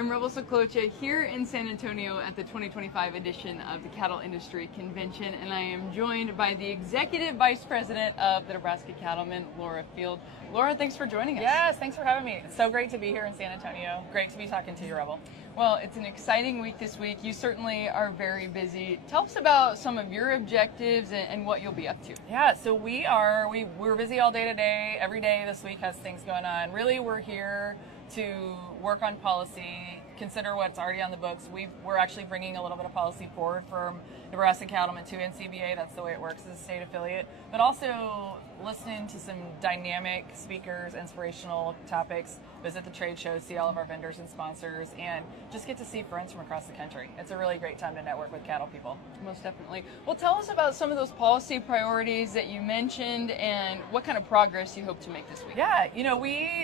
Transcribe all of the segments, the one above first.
I'm Rebel Soklocha here in San Antonio at the 2025 edition of the Cattle Industry Convention, and I am joined by the Executive Vice President of the Nebraska Cattlemen, Laura Field. Laura, thanks for joining us. Yes, thanks for having me. It's so great to be here in San Antonio. Great to be talking to you, Rebel. Well, it's an exciting week this week. You certainly are very busy. Tell us about some of your objectives and what you'll be up to. Yeah, so we're busy all day today. Every day this week has things going on. Really, we're here to work on policy, consider what's already on the books. We're actually bringing a little bit of policy forward from Nebraska Cattlemen to NCBA. That's the way it works as a state affiliate. But also listening to some dynamic speakers, inspirational topics, visit the trade shows, see all of our vendors and sponsors, and just get to see friends from across the country. It's a really great time to network with cattle people. Most definitely. Well, tell us about some of those policy priorities that you mentioned and what kind of progress you hope to make this week. Yeah,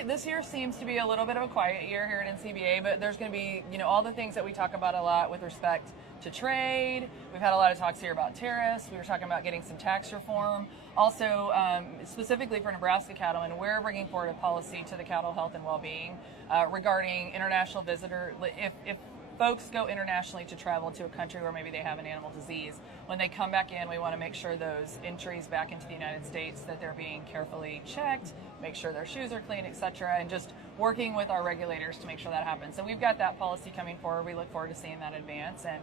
this year seems to be a little bit of a quiet year here at NCBA, but there's going to be, all the things that we talk about a lot with respect to trade. We've had a lot of talks here about tariffs. We were talking about getting some tax reform. Also, specifically for Nebraska Cattlemen, we're bringing forward a policy to the cattle health and well-being regarding international visitor. If folks go internationally to travel to a country where maybe they have an animal disease, when they come back in, we want to make sure those entries back into the United States, that they're being carefully checked, make sure their shoes are clean, etc., and just working with our regulators to make sure that happens. So we've got that policy coming forward. We look forward to seeing that advance and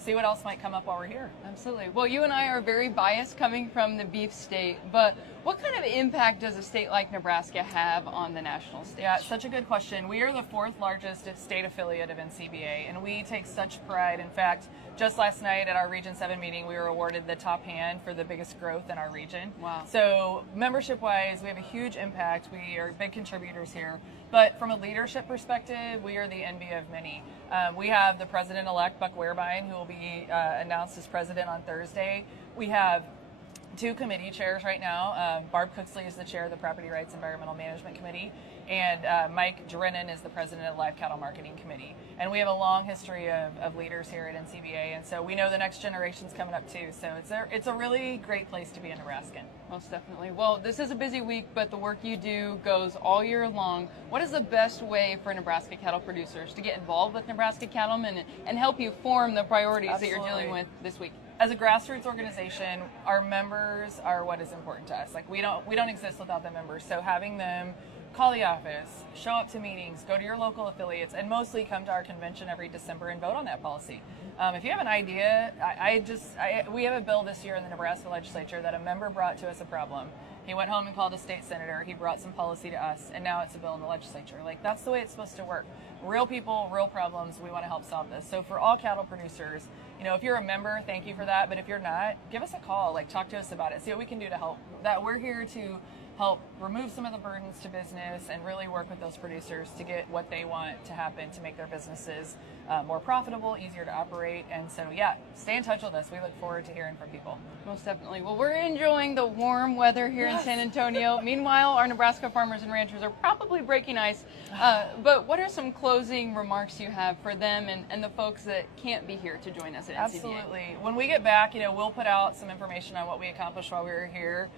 see what else might come up while we're here. Absolutely. Well, you and I are very biased coming from the beef state, but what kind of impact does a state like Nebraska have on the national stage? Yeah, such a good question. We are the fourth largest state affiliate of NCBA, and we take such pride. In fact, just last night at our Region 7 meeting, we were awarded the top hand for the biggest growth in our region. Wow. So membership-wise, we have a huge impact. We are big contributors here. But from a leadership perspective, we are the envy of many. We have the president-elect, Buck Wehrbein, who will be announced as president on Thursday. We have two committee chairs right now. Barb Cooksley is the chair of the Property Rights Environmental Management Committee, and Mike Drennan is the president of the Live Cattle Marketing Committee. And we have a long history of leaders here at NCBA, and so we know the next generation's coming up too. So it's a really great place to be a Nebraskan. Most definitely. Well, this is a busy week, but the work you do goes all year long. What is the best way for Nebraska cattle producers to get involved with Nebraska Cattlemen and help you form the priorities Absolutely. that you're dealing with this week? As a grassroots organization, our members are what is important to us. Like we don't exist without the members. So having them call the office, show up to meetings, go to your local affiliates, and mostly come to our convention every December and vote on that policy. If you have an idea, we have a bill this year in the Nebraska legislature that a member brought to us a problem. He went home and called a state senator. He brought some policy to us, and now it's a bill in the legislature. Like, that's the way it's supposed to work. Real people, real problems. We want to help solve this. So for all cattle producers, if you're a member, thank you for that. But if you're not, give us a call. Like, talk to us about it. See what we can do to help. That we're here to help remove some of the burdens to business and really work with those producers to get what they want to happen to make their businesses more profitable, easier to operate. And so, yeah, stay in touch with us. We look forward to hearing from people. Most definitely. Well, we're enjoying the warm weather here in San Antonio. Meanwhile, our Nebraska farmers and ranchers are probably breaking ice. But what are some closing remarks you have for them and the folks that can't be here to join us at NCBA? Absolutely. When we get back, we'll put out some information on what we accomplished while we were here.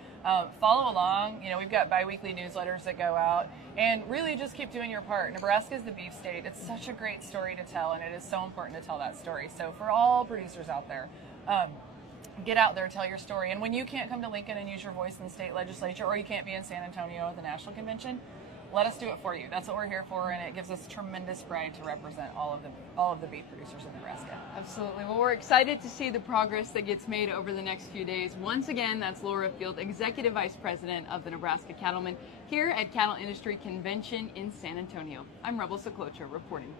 Follow along. We've got bi-weekly newsletters that go out, and really just keep doing your part. Nebraska is the beef state. It's such a great story to tell, and it is so important to tell that story. So for all producers out there, get out there, tell your story. And when you can't come to Lincoln and use your voice in the state legislature, or you can't be in San Antonio at the national convention, let us do it for you. That's what we're here for, and it gives us tremendous pride to represent all of the beef producers in Nebraska. Absolutely. Well, we're excited to see the progress that gets made over the next few days. Once again, that's Laura Field, Executive Vice President of the Nebraska Cattlemen, here at Cattle Industry Convention in San Antonio. I'm Rebel Soklocha reporting.